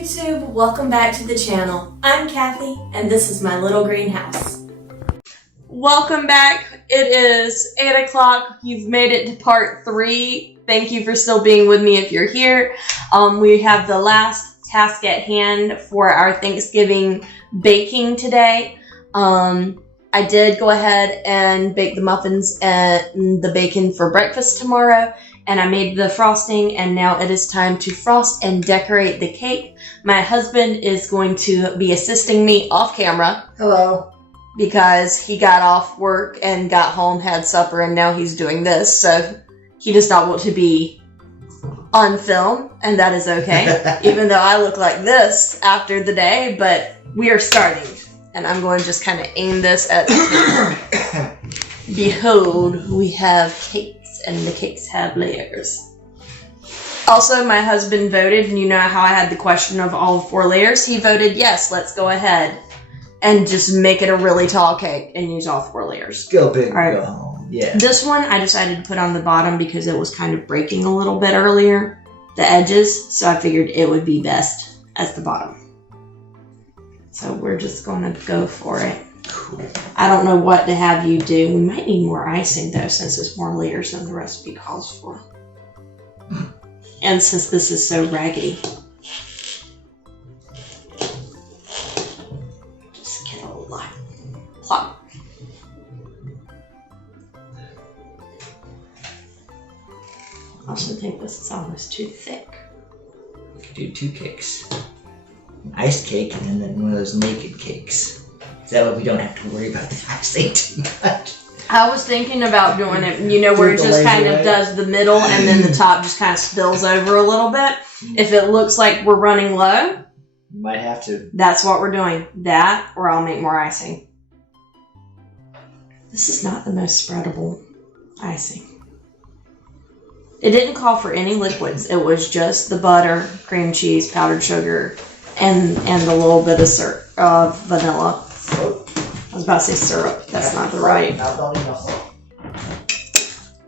YouTube, welcome back to the channel. I'm Kathy, and this is my little greenhouse. Welcome back. It is 8 o'clock. You've made it to part 3. Thank you for still being with me if you're here. We have the last task at hand for our Thanksgiving baking today. I did go ahead and bake the muffins and the bacon for breakfast tomorrow, and I made the frosting, and now it is time to frost and decorate the cake. My husband is going to be assisting me off camera. Hello. Because he got off work and got home, had supper, and now he's doing this, so he does not want to be on film, and that is okay, even though I look like this after the day, but we are starting. And I'm going to just kind of aim this at the camera. Behold, we have cakes, and the cakes have layers. Also, my husband voted, and you know how I had the question of all 4 layers? He voted yes, let's go ahead and just make it a really tall cake and use all 4 layers. Go big, right. Go home. Yeah. This one I decided to put on the bottom because it was kind of breaking a little bit earlier, the edges, so I figured it would be best as the bottom. So we're just going to go for it. Cool. I don't know what to have you do. We might need more icing though, since it's more layers than the recipe calls for. And since this is so raggedy. Just get a lot. Plop. I also think this is almost too thick. You could do 2 cakes. An iced cake and then one of those naked cakes. That way we don't have to worry about the icing too much. I was thinking about doing it, you know, where it just kind of does the middle and then the top just kind of spills over a little bit. If it looks like we're running low, You might have to. that's what we're doing. That, or I'll make more icing. This is not the most spreadable icing. It didn't call for any liquids. It was just the butter, cream cheese, powdered sugar, and a little bit of syrup, vanilla. I was about to say syrup. That's not the right.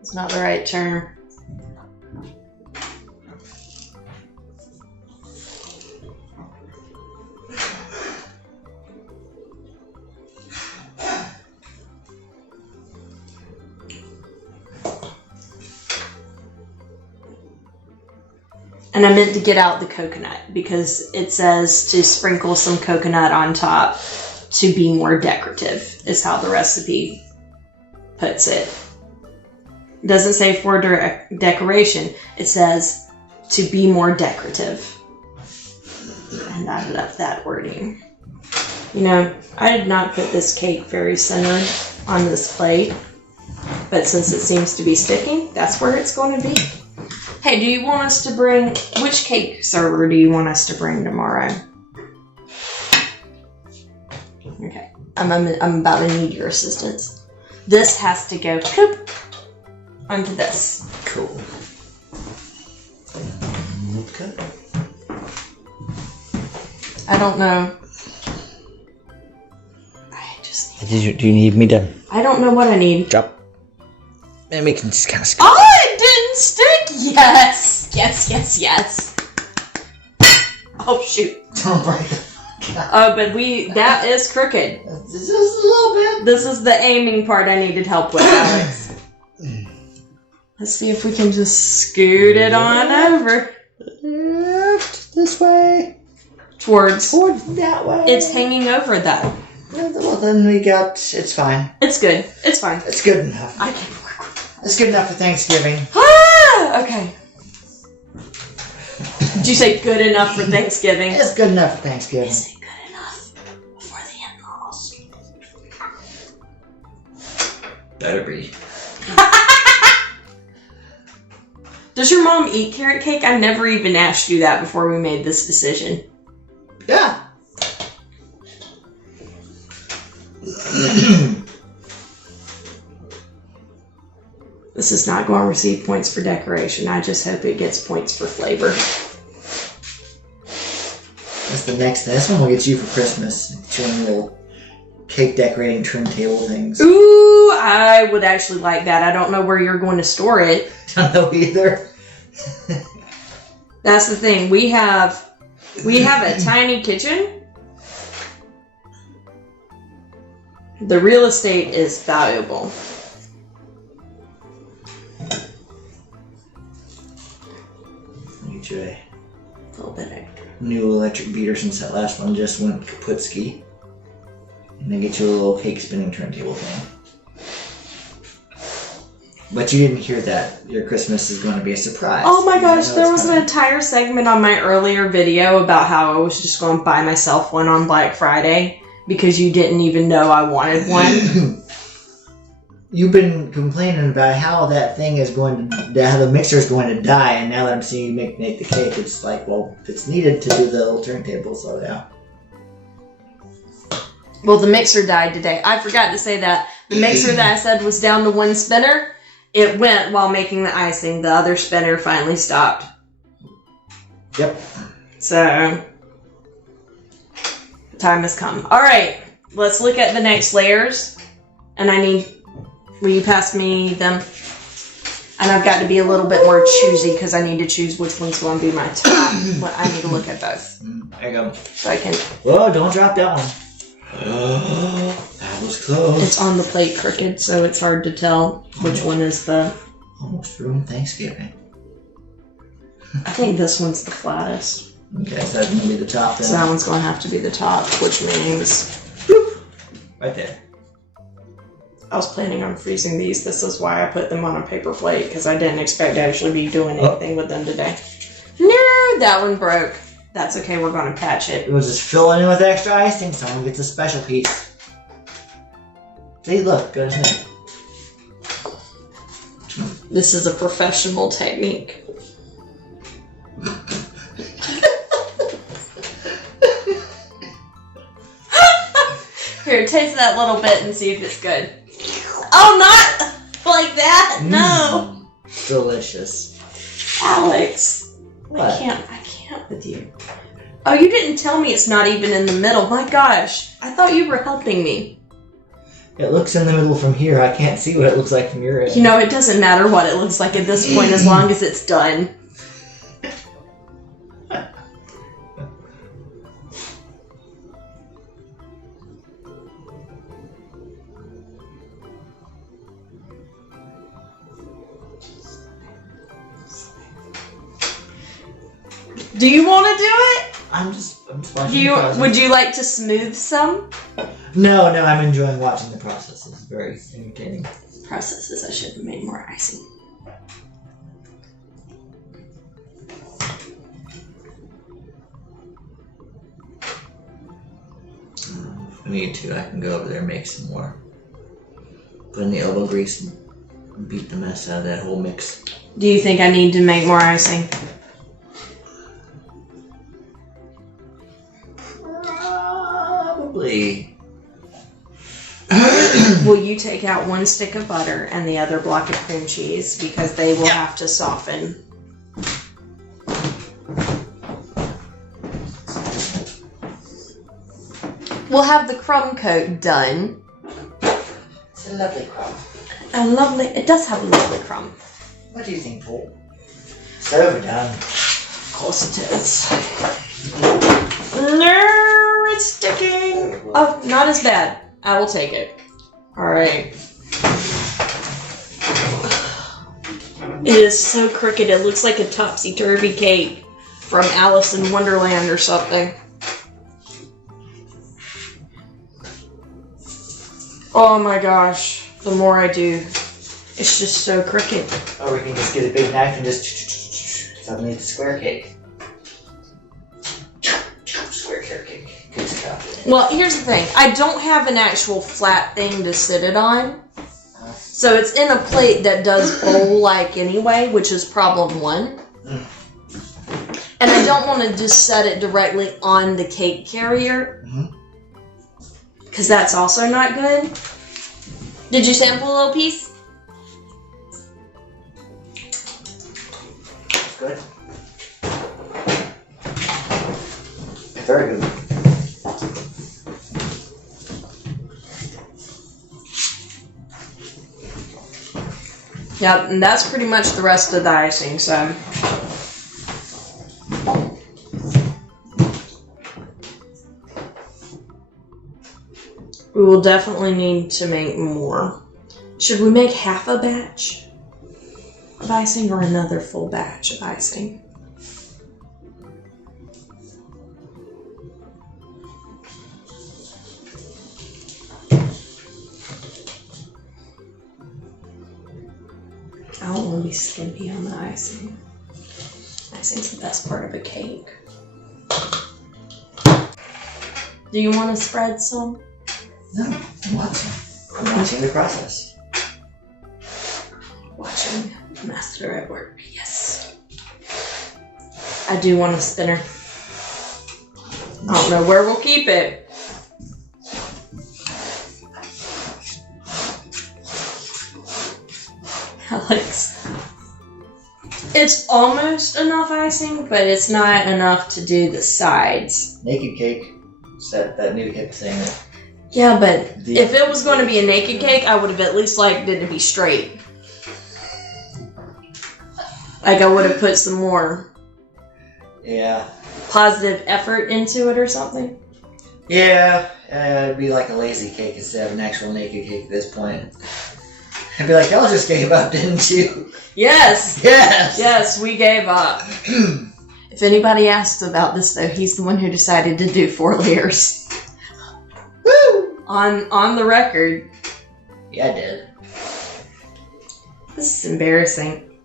It's not the right term. And I meant to get out the coconut because it says to sprinkle some coconut on top to be more decorative, is how the recipe puts it. It doesn't say for decoration, it says to be more decorative. And I love that wording. You know, I did not put this cake very centered on this plate, but since it seems to be sticking, that's where it's going to be. Hey, do you want us to bring, which cake server do you want us to bring tomorrow? Okay, I'm about to need your assistance. This has to go coop onto this. Cool. Okay. I don't know. I just need. Do you need me to I don't know what I need. drop? And we can just kind of. Oh, it didn't stick! Yes! Yes, yes, yes. Oh, shoot. Don't break it. Oh, but that is crooked. Just a little bit. This is the aiming part I needed help with, Alex. Let's see if we can just scoot it on over. Left, this way. Towards that way. It's hanging over, though. Well, then it's fine. It's good. It's fine. It's good enough. I can work with It's good enough for Thanksgiving. it. Ah! Okay. Did you say good enough for Thanksgiving? It's good enough for Thanksgiving. Is it good enough for the in-laws? Better be. Does your mom eat carrot cake? I never even asked you that before we made this decision. Yeah. This is not going to receive points for decoration. I just hope it gets points for flavor. That's the next thing. This one will get you for Christmas. 2 little cake decorating trim table things. Ooh, I would actually like that. I don't know where you're going to store it. I don't know either. That's the thing. We have We have a tiny kitchen. The real estate is valuable. Get you a little bit extra. New electric beater since that last one just went kaputski. And then get you a little cake spinning turntable thing. But you didn't hear that. Your Christmas is going to be a surprise. Oh my gosh, there was an entire segment on my earlier video about how I was just going to buy myself one on Black Friday because you didn't even know I wanted one. You've been complaining about how that thing is going to, how the mixer is going to die, and now that I'm seeing you make the cake, it's like, well, it's needed to do the little turntable, so yeah. Well, the mixer died today. I forgot to say that. The mixer that I said was down to one spinner, it went while making the icing. The other spinner finally stopped. Yep. So, the time has come. All right, let's look at the next layers. And will you pass me them? And I've got to be a little bit more choosy because I need to choose which one's going to be my top. But I need to look at both. There you go. So I can... Whoa, don't drop that one. Oh, that was close. It's on the plate crooked, so it's hard to tell which one is the... Almost ruined Thanksgiving. I think this one's the flattest. Okay, so that's going to be the top then. So that one's going to have to be the top, which means... Whoop, right there. I was planning on freezing these. This is why I put them on a paper plate, because I didn't expect to actually be doing anything with them today. No, that one broke. That's okay, we're going to patch it. It was just filling in with extra icing. Someone gets a special piece. See, look, go ahead. This is a professional technique. Here, taste that little bit and see if it's good. Oh, not like that! No! Delicious. Alex. What? I can't with you. Oh, you didn't tell me it's not even in the middle. My gosh. I thought you were helping me. It looks in the middle from here. I can't see what it looks like from your end. You know, it doesn't matter what it looks like at this point as long as it's done. Do you want to do it? I'm just watching. Would you like to smooth some? No, I'm enjoying watching the process. It's very entertaining. Processes. I should have made more icing. If I need to, I can go over there and make some more. Put in the elbow grease and beat the mess out of that whole mix. Do you think I need to make more icing? Probably. Will you take out one stick of butter and the other block of cream cheese because they will have to soften? We'll have the crumb coat done. It's a lovely crumb. It does have a lovely crumb. What do you think, Paul? It's overdone. Of course it is. No, it's sticking. Oh, not as bad. I will take it. Alright. It is so crooked. It looks like a topsy-turvy cake from Alice in Wonderland or something. Oh my gosh. The more I do, it's just so crooked. Or we can just get a big knife and just suddenly it's a square cake. Square cake. Good stuff. Well, here's the thing. I don't have an actual flat thing to sit it on. So it's in a plate that does bowl-like anyway, which is problem one. And I don't want to just set it directly on the cake carrier. Because that's also not good. Did you sample a little piece? Good. Very good. Yep, and that's pretty much the rest of the icing, so. We will definitely need to make more. Should we make half a batch of icing or another full batch of icing? I don't want to be skimpy on the icing. Icing's the best part of a cake. Do you want to spread some? No, I'm watching. I'm watching the process. Watching the master at work, yes. I do want a spinner. I don't know where we'll keep it. Alex. It's almost enough icing, but it's not enough to do the sides. Naked cake. That new hip thing. Yeah, but if it was going to be a naked cake, I would have at least liked it to be straight. Like I would have put some more positive effort into it or something. Yeah, it'd be like a lazy cake instead of an actual naked cake at this point. I'd be like, y'all just gave up, didn't you? Yes! Yes! Yes, we gave up. If anybody asks about this, though, he's the one who decided to do 4 layers. Woo! On the record. Yeah, I did. This is embarrassing.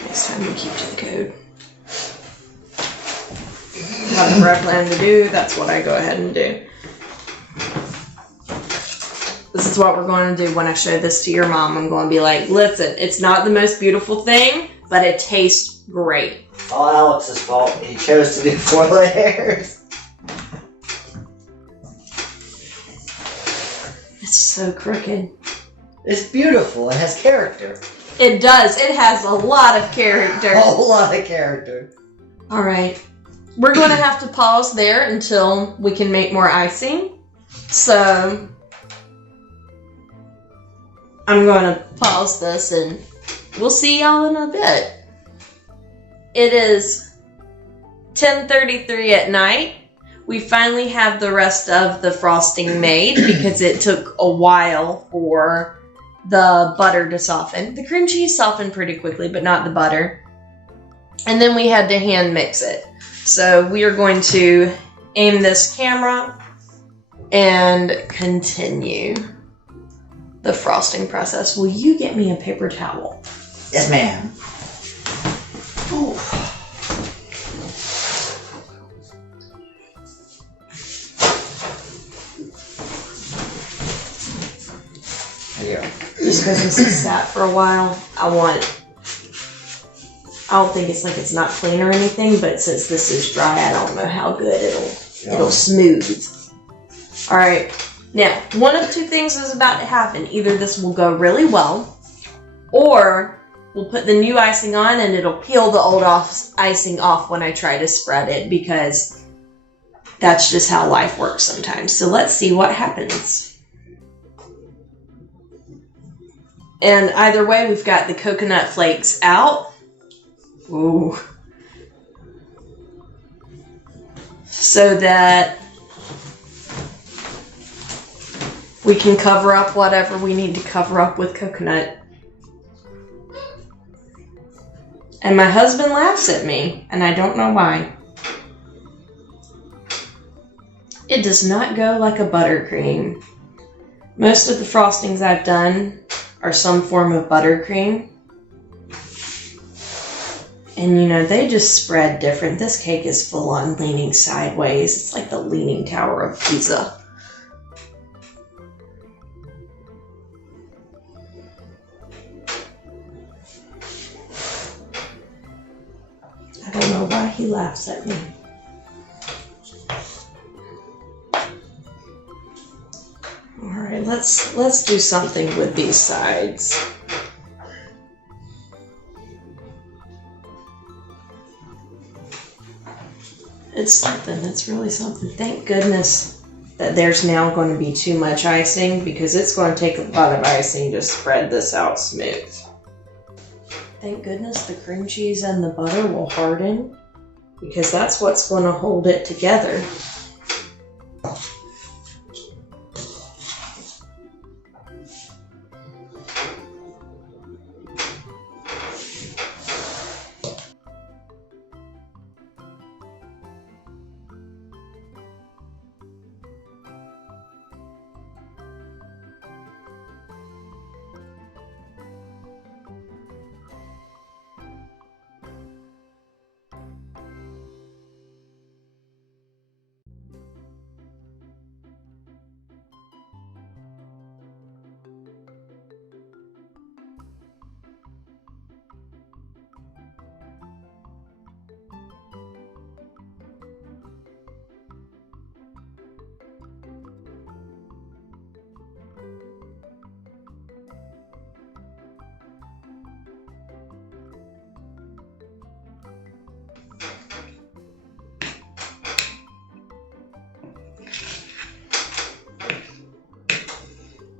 Next time we keep to the code. Whatever I plan to do, that's what I go ahead and do. This is what we're going to do when I show this to your mom. I'm going to be like, listen, it's not the most beautiful thing, but it tastes great. All Alex's fault. He chose to do 4 layers. It's so crooked. It's beautiful. It has character. It does. It has a lot of character. A whole lot of character. All right. We're going to have to pause there until we can make more icing. So I'm going to pause this and we'll see y'all in a bit. It is 10:33 at night. We finally have the rest of the frosting made because it took a while for the butter to soften. The cream cheese softened pretty quickly, but not the butter. And then we had to hand mix it. So we are going to aim this camera and continue the frosting process. Will you get me a paper towel? Yes, ma'am. Ooh. There you go. Just because this is sat for a while, I don't think it's like it's not clean or anything, but since this is dry, I don't know how good it'll smooth. All right. Now, one of 2 things is about to happen. Either this will go really well, or we'll put the new icing on and it'll peel the old icing off when I try to spread it, because that's just how life works sometimes. So let's see what happens. And either way, we've got the coconut flakes out. Ooh. So that we can cover up whatever we need to cover up with coconut. And my husband laughs at me, and I don't know why. It does not go like a buttercream. Most of the frostings I've done are some form of buttercream. And you know, they just spread different. This cake is full on leaning sideways. It's like the Leaning Tower of Pisa. I don't know why he laughs at me. Alright, let's do something with these sides. It's something. It's really something. Thank goodness that there's now going to be too much icing, because it's going to take a lot of icing to spread this out smooth. Thank goodness the cream cheese and the butter will harden because that's what's going to hold it together.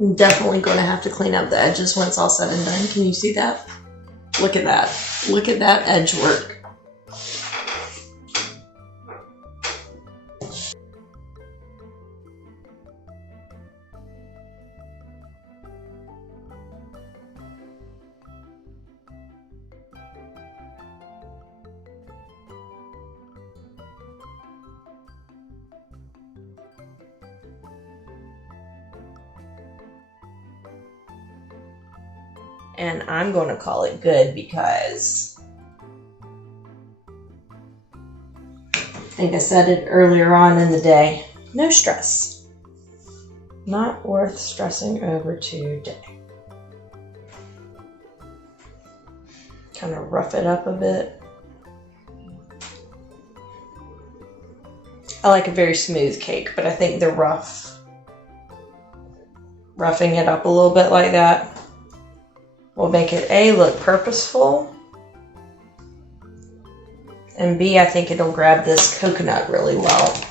I'm definitely going to have to clean up the edges when it's all said and done. Can you see that? Look at that. Look at that edge work. And I'm going to call it good because I think I said it earlier on in the day. No stress. Not worth stressing over today. Kind of rough it up a bit. I like a very smooth cake, but I think the roughing it up a little bit like that will make it A, look purposeful, and B, I think it'll grab this coconut really well.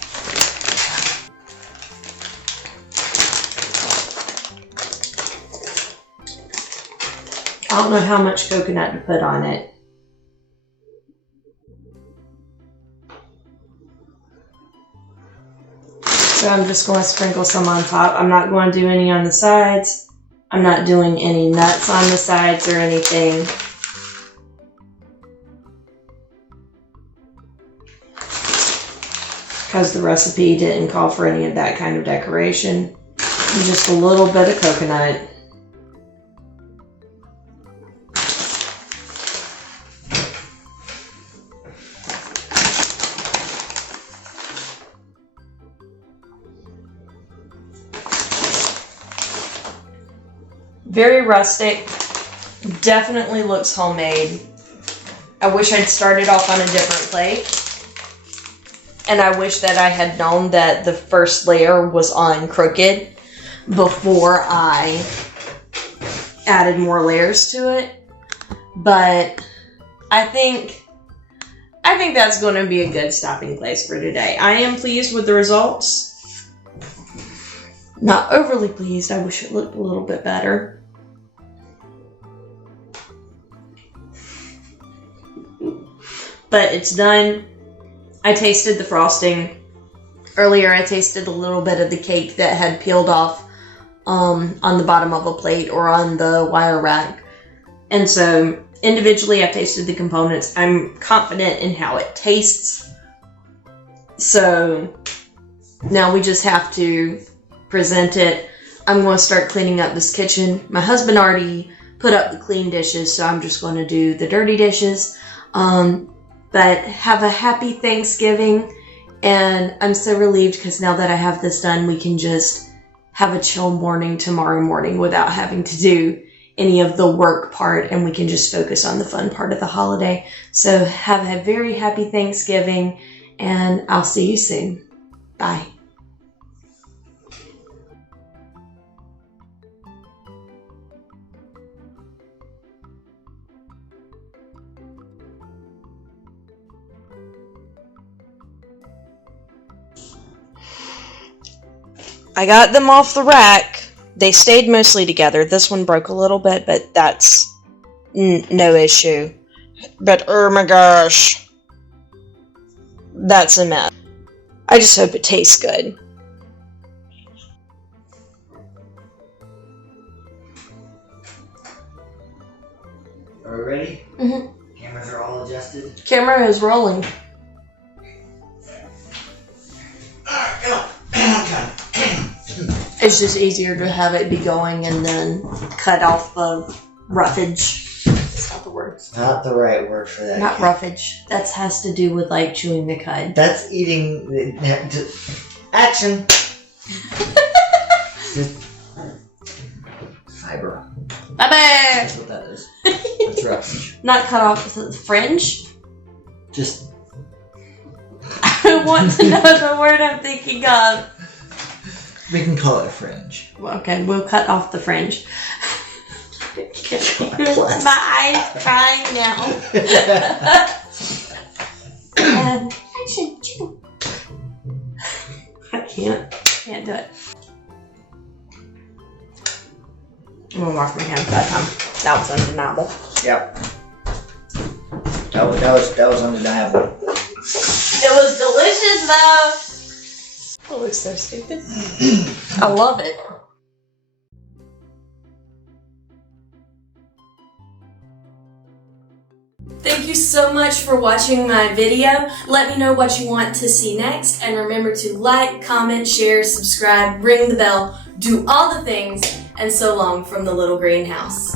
I don't know how much coconut to put on it. So I'm just going to sprinkle some on top. I'm not going to do any on the sides. I'm not doing any nuts on the sides or anything. Because the recipe didn't call for any of that kind of decoration. Just a little bit of coconut. Very rustic, definitely looks homemade. I wish I'd started off on a different plate. And I wish that I had known that the first layer was on crooked before I added more layers to it. But I think that's going to be a good stopping place for today. I am pleased with the results. Not overly pleased. I wish it looked a little bit better. But it's done. I tasted the frosting. Earlier I tasted a little bit of the cake that had peeled off on the bottom of a plate or on the wire rack. And so individually I tasted the components. I'm confident in how it tastes. So now we just have to present it. I'm going to start cleaning up this kitchen. My husband already put up the clean dishes, so I'm just going to do the dirty dishes. But have a happy Thanksgiving, and I'm so relieved because now that I have this done, we can just have a chill morning tomorrow morning without having to do any of the work part, and we can just focus on the fun part of the holiday. So have a very happy Thanksgiving, and I'll see you soon. Bye. I got them off the rack. They stayed mostly together. This one broke a little bit, but that's no issue. But oh my gosh. that's a mess. I just hope it tastes good. Are we ready? Mm-hmm. Cameras are all adjusted. Camera is rolling. Alright, come on. Come on. It's just easier to have it be going and then cut off the roughage. That's not the word. Not the right word for that. Not roughage. That has to do with like chewing the cud. That's eating. Action. Fiber. Bye-bye. That's what that is. That's roughage. Not cut off the fringe. Just. I want to know the word I'm thinking of. We can call it fringe. Okay, we'll cut off the fringe. My eyes crying now. Action, chew. I can't do it. I'm gonna wash my hands that time. That was undeniable. Yep. That was undeniable. It was delicious though. It looks so stupid. I love it. Thank you so much for watching my video. Let me know what you want to see next, and remember to like, comment, share, subscribe, ring the bell, do all the things, and so long from the little greenhouse.